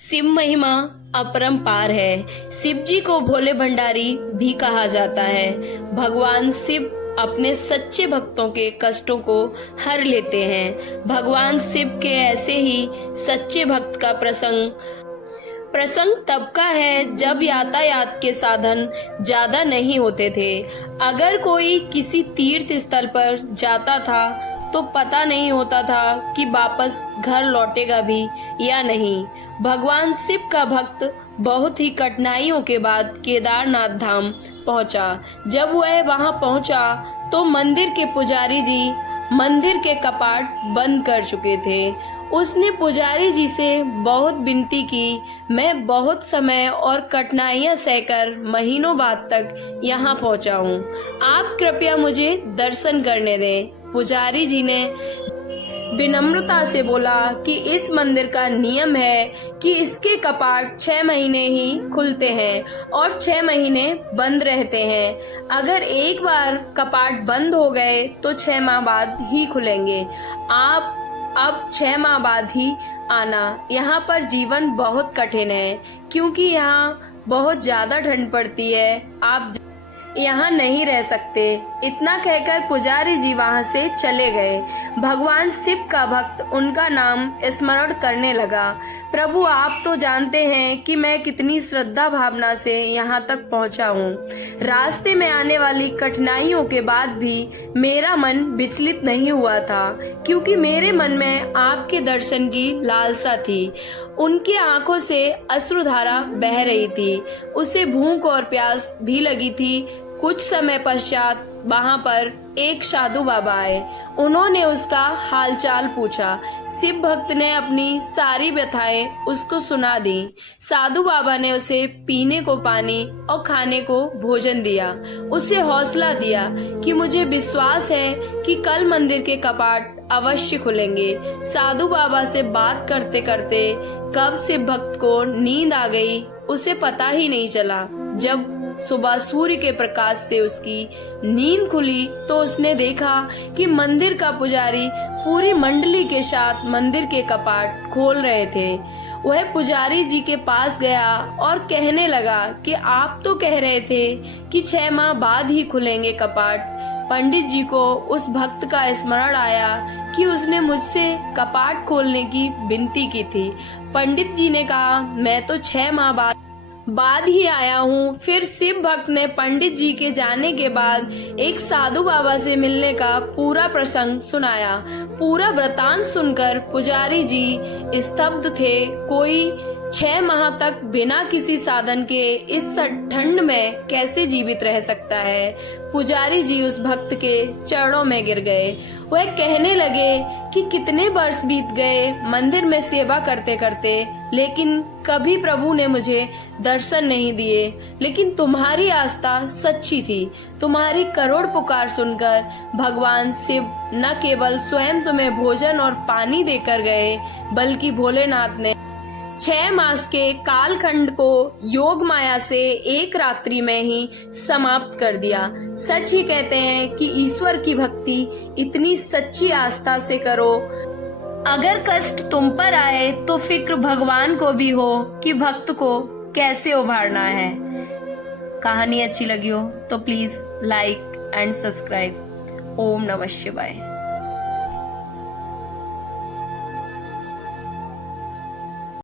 शिव महिमा अपरंपार है। शिव जी को भोले भंडारी भी कहा जाता है। भगवान शिव अपने सच्चे भक्तों के कष्टों को हर लेते हैं। भगवान शिव के ऐसे ही सच्चे भक्त का प्रसंग तब का है जब यातायात के साधन ज्यादा नहीं होते थे। अगर कोई किसी तीर्थ स्थल पर जाता था तो पता नहीं होता था कि वापस घर लौटेगा भी या नहीं। भगवान शिव का भक्त बहुत ही कठिनाइयों के बाद केदारनाथ धाम पहुंचा। जब वह वहां पहुंचा तो मंदिर के पुजारी जी मंदिर के कपाट बंद कर चुके थे। उसने पुजारी जी से बहुत विनती की, मैं बहुत समय और कठिनाइयां सहकर महीनों बाद तक यहाँ पहुँचा हूँ, आप कृपया मुझे दर्शन करने दें। पुजारी जी ने विनम्रता से बोला कि इस मंदिर का नियम है कि इसके कपाट 6 महीने ही खुलते हैं और 6 महीने बंद रहते हैं। अगर एक बार कपाट बंद हो गए तो 6 माह बाद ही खुलेंगे। आप अब 6 माह बाद ही आना। यहाँ पर जीवन बहुत कठिन है क्योंकि यहाँ बहुत ज्यादा ठंड पड़ती है, आप यहाँ नहीं रह सकते। इतना कहकर पुजारी जी वहाँ से चले गए। भगवान शिव का भक्त उनका नाम स्मरण करने लगा। प्रभु, आप तो जानते हैं कि मैं कितनी श्रद्धा भावना से यहाँ तक पहुँचा हूँ। रास्ते में आने वाली कठिनाइयों के बाद भी मेरा मन विचलित नहीं हुआ था क्योंकि मेरे मन में आपके दर्शन की लालसा थी। उनकी आंखों से अश्रुधारा बह रही थी। उसे भूख और प्यास भी लगी थी। कुछ समय पश्चात वहाँ पर एक साधु बाबा आए। उन्होंने उसका हालचाल पूछा। शिव भक्त ने अपनी सारी व्यथाएं उसको सुना दी। साधु बाबा ने उसे पीने को पानी और खाने को भोजन दिया। उसे हौसला दिया कि मुझे विश्वास है कि कल मंदिर के कपाट अवश्य खुलेंगे। साधु बाबा से बात करते करते कब शिव भक्त को नींद आ गई उसे पता ही नहीं चला। जब सुबह सूर्य के प्रकाश से उसकी नींद खुली तो उसने देखा कि मंदिर का पुजारी पूरी मंडली के साथ मंदिर के कपाट खोल रहे थे। वह पुजारी जी के पास गया और कहने लगा कि आप तो कह रहे थे कि 6 माह बाद ही खुलेंगे कपाट। पंडित जी को उस भक्त का स्मरण आया कि उसने मुझसे कपाट खोलने की विनती की थी। पंडित जी ने कहा, मैं तो 6 माह बाद ही आया हूँ। फिर शिव भक्त ने पंडित जी के जाने के बाद एक साधु बाबा से मिलने का पूरा प्रसंग सुनाया। पूरा वृतांत सुनकर पुजारी जी स्तब्ध थे। कोई 6 माह तक बिना किसी साधन के इस ठंड में कैसे जीवित रह सकता है। पुजारी जी उस भक्त के चरणों में गिर गए। वह कहने लगे कि कितने वर्ष बीत गए मंदिर में सेवा करते करते, लेकिन कभी प्रभु ने मुझे दर्शन नहीं दिए। लेकिन तुम्हारी आस्था सच्ची थी। तुम्हारी करोड़ पुकार सुनकर भगवान शिव न केवल स्वयं तुम्हें भोजन और पानी देकर गए, बल्कि भोलेनाथ ने 6 मास के कालखंड को योग माया से एक रात्रि में ही समाप्त कर दिया। सच ही कहते हैं कि ईश्वर की भक्ति इतनी सच्ची आस्था से करो। अगर कष्ट तुम पर आए तो फिक्र भगवान को भी हो कि भक्त को कैसे उभारना है। कहानी अच्छी लगी हो तो प्लीज लाइक एंड सब्सक्राइब। ओम नमः शिवाय।